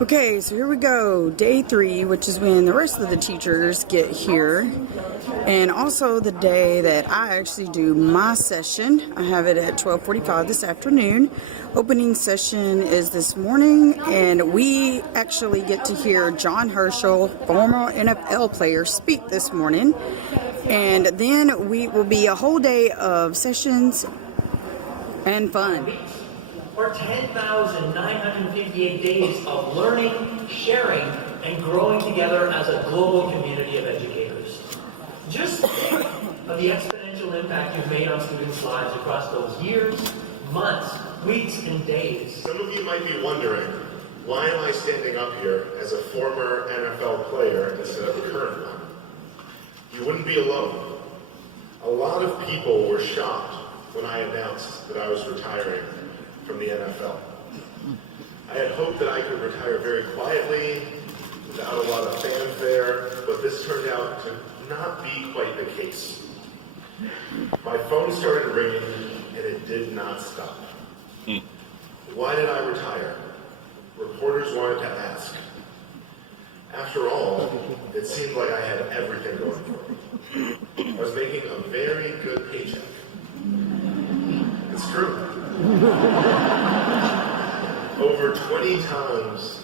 Okay, so here we go, day 3, which is when the rest of the teachers get here, and also the day that I actually do my session. I have it at 12:45 this afternoon. Opening session is this morning, and we actually get to hear John Urschel, former NFL player, speak this morning, and then we will be a whole day of sessions and fun. Or 10,958 days of learning, sharing, and growing together as a global community of educators. Just think of the exponential impact you've made on students' lives across those years, months, weeks, and days. Some of you might be wondering, why am I standing up here as a former NFL player instead of a current one? You wouldn't be alone. A lot of people were shocked when I announced that I was retiring from the NFL. I had hoped that I could retire very quietly, without a lot of fanfare, but this turned out to not be quite the case. My phone started ringing, and it did not stop. Why did I retire? Reporters wanted to ask. After all, it seemed like I had everything going for me. I was making a very good paycheck. It's true. Over 20 times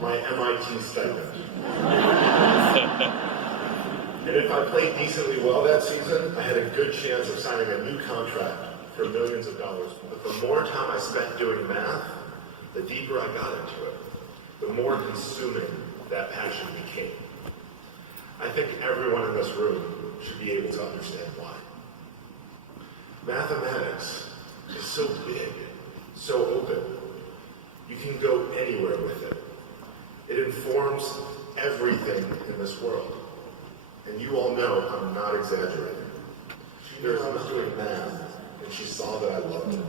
my MIT stipend. And if I played decently well that season, I had a good chance of signing a new contract for millions of dollars. But the more time I spent doing math, the deeper I got into it, the more consuming that passion became. I think everyone in this room should be able to understand why. Mathematics is so big, so open. You can go anywhere with it. It informs everything in this world. And you all know I'm not exaggerating. She knew I was doing math, and she saw that I loved it.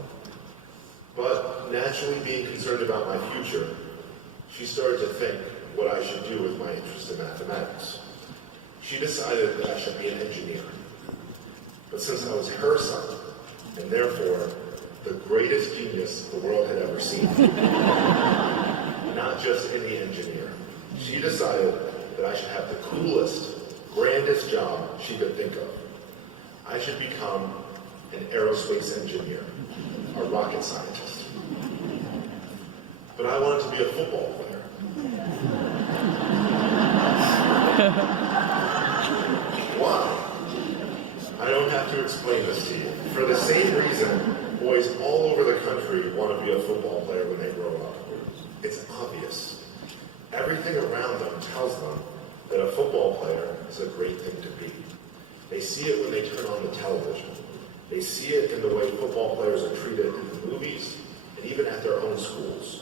But naturally being concerned about my future, she started to think what I should do with my interest in mathematics. She decided that I should be an engineer. But since I was her son, and therefore the greatest genius the world had ever seen, not just any engineer, she decided that I should have the coolest, grandest job she could think of. I should become an aerospace engineer, a rocket scientist. But I wanted to be a football player. Why? I don't have to explain this to you. For the same reason, boys all over the country want to be a football player when they grow up. It's obvious. Everything around them tells them that a football player is a great thing to be. They see it when they turn on the television. They see it in the way football players are treated in the movies and even at their own schools.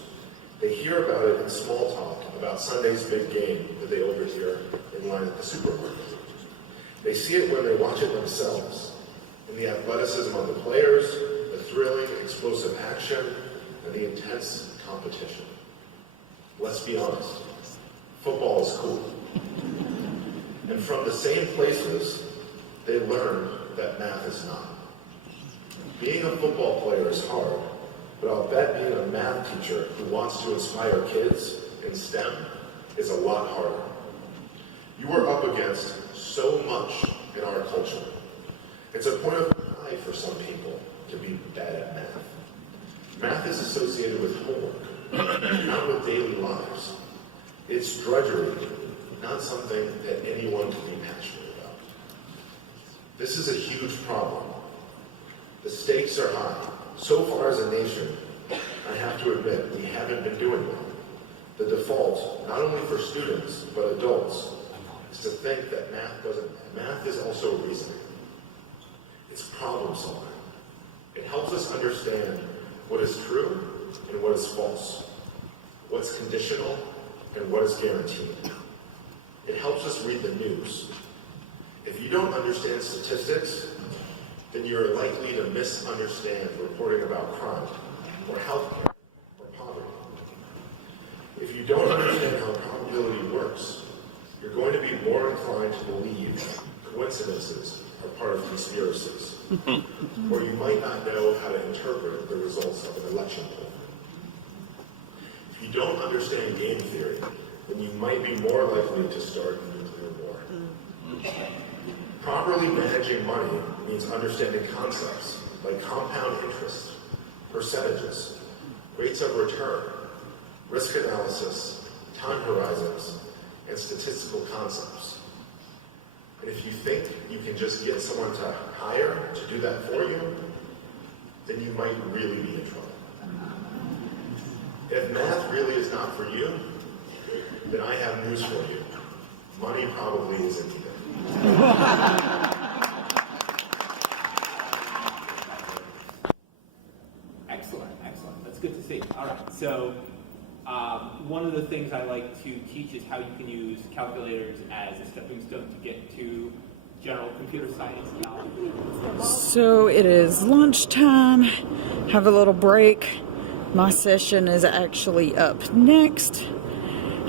They hear about it in small talk about Sunday's big game that they overhear in line at the supermarket. They see it when they watch it themselves, in the athleticism of the players, the thrilling, explosive action, and the intense competition. Let's be honest, football is cool. And from the same places, they learn that math is not. Being a football player is hard, but I'll bet being a math teacher who wants to inspire kids in STEM is a lot harder. You are up against so much in our culture. It's a point of pride for some people to be bad at math. Math is associated with homework, not with daily lives. It's drudgery, not something that anyone can be passionate about. This is a huge problem. The stakes are high. So far as a nation, I have to admit, we haven't been doing well. The default, not only for students, but adults, is to think that math doesn't matter. Math is also reasoning. It's problem solving. It helps us understand what is true and what is false, what's conditional and what is guaranteed. It helps us read the news. If you don't understand statistics, then you're likely to misunderstand reporting about crime, or healthcare, or poverty. If you don't understand how probability works, you're going to be more inclined to believe coincidences are part of conspiracies, or you might not know how to interpret the results of an election poll. If you don't understand game theory, then you might be more likely to start a nuclear war. Properly managing money means understanding concepts like compound interest, percentages, rates of return, risk analysis, time horizons, and statistical concepts. And if you think you can just get someone to hire to do that for you, then you might really be in trouble. If math really is not for you, then I have news for you. Money probably isn't either. Excellent, excellent. That's good to see. All right, so one of the things I like to teach is how you can use calculators as a stepping stone to get to general computer science knowledge. So it is lunchtime. Have a little break. My session is actually up next.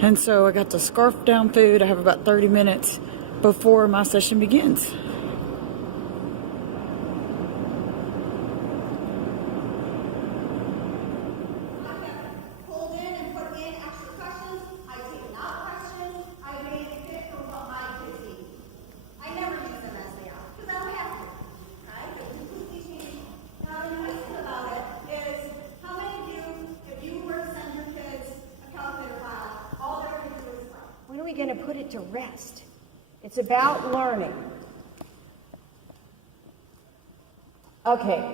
And so I got to scarf down food. I have about 30 minutes before my session begins. Going to put it to rest. It's about learning. Okay.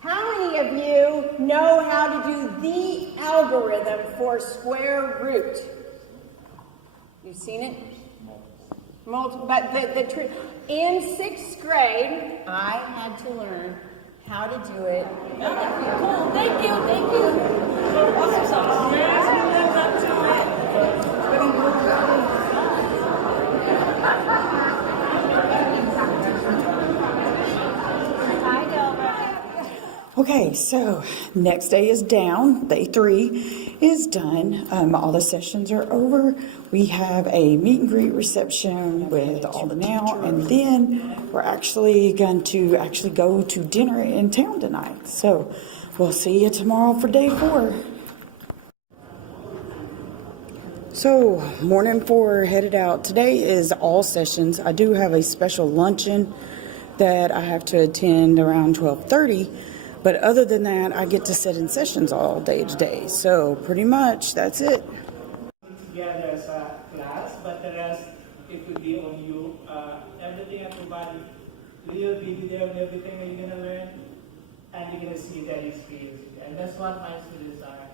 How many of you know how to do the algorithm for square root? You've seen it? But in 6th grade, I had to learn how to do it. Cool. Thank you. Okay, so next day is down. Day 3 is done. All the sessions are over. We have a meet and greet reception with all the now, and then we're actually going to go to dinner in town tonight. So we'll see you tomorrow for day 4. So morning 4 headed out. Today is all sessions. I do have a special luncheon that I have to attend around 12:30. But other than that, I get to sit in sessions all day today. So pretty much that's it. Together as a class, but the rest, it will be on you. Everything I provide will be there with everything that you're going to learn, and you're going to see that experience. And that's what my students are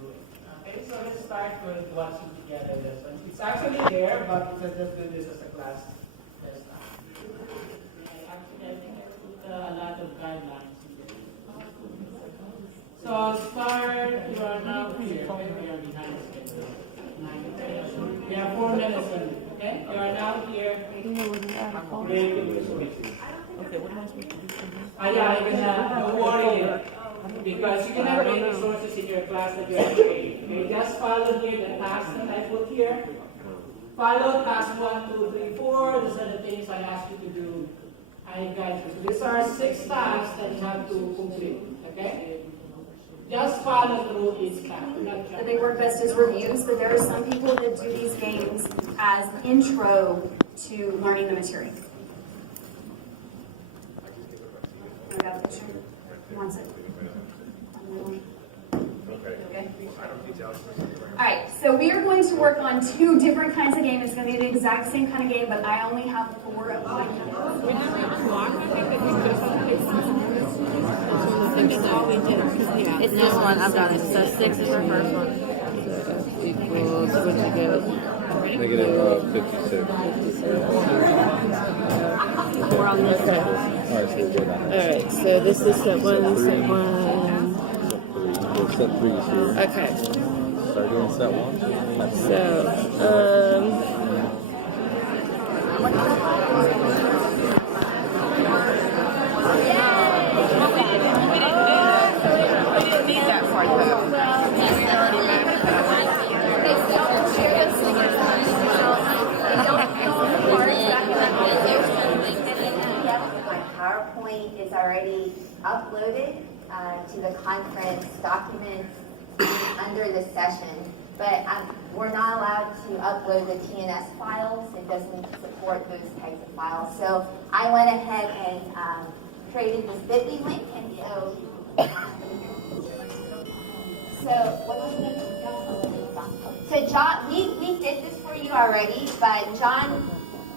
doing. Okay, so let's start with watching together this one. It's actually there, but let's just do this as a class. That's not. Actually, I think I put a lot of guidelines. So start, you are now here. Okay, we are behind schedule. We have 4 minutes only, okay? You are now here. Creating resources. Yeah, don't worry. Because you can have any resources in your class that you are creating. Okay, just follow here the tasks that I put here. Follow task 1, 2, 3, 4. These are the things I ask you to do. I guide you. So these are 6 tasks that you have to complete, okay? Just follow through each task. They work best as reviews, but there are some people that do these games as intro to learning the material. I got a picture. One second. Okay. All right, so we are going to work on 2 different kinds of games. It's going to be the exact same kind of game, but I only have 4 of them. It's this one. I've got it. So 6 is our first one. So equals, what did you get? Negative 56. We're on this side. Alright, so this is step 1, step 1. Step 3 is here. Okay. Start doing step 1. So, PowerPoint is already uploaded to the conference documents under the session, but we're not allowed to upload the TNS files. It doesn't support those types of files. So I went ahead and created this bit.ly link, and so John, we did this for you already, but John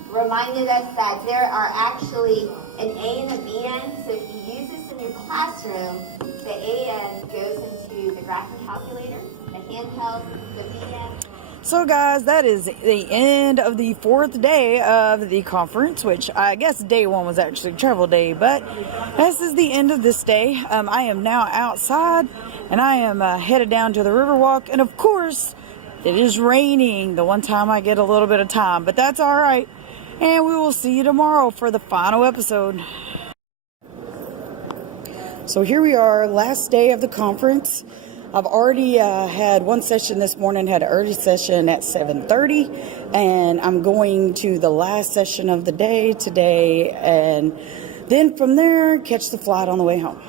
reminded us that there are actually an A and a B end. So if you use this in your classroom, the A end goes into the graphing calculator, the handheld, the B end. So guys, that is the end of the 4th day of the conference, which I guess day 1 was actually travel day, but this is the end of this day. I am now outside and I am headed down to the Riverwalk, and of course it is raining the one time I get a little bit of time, but that's all right. And we will see you tomorrow for the final episode. So here we are, last day of the conference. I've already had one session this morning, had an early session at 7:30, and I'm going to the last session of the day today, and then from there, catch the flight on the way home.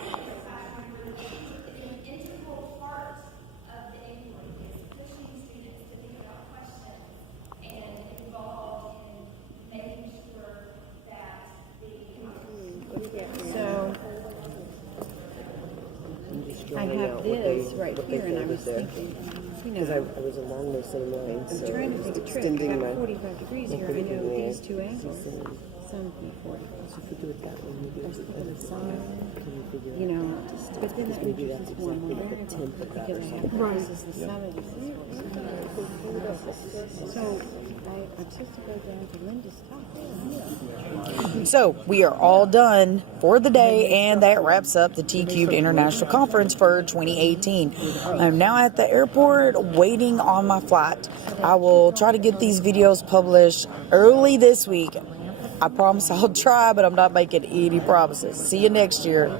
I have this right here, and I was thinking, because I was along those same lines. I'm trying to think of trick. I have 45 degrees here. I know these two angles. Some 40. So if you do it that way, you do it the side. You know, but then we do this one where we're going to because I have this is the sum of the So I'm supposed to go down to Linda's top. So we are all done for the day, and that wraps up the T-Cubed International Conference for 2018. I'm now at the airport waiting on my flight. I will try to get these videos published early this week. I promise I'll try, but I'm not making any promises. See you next year.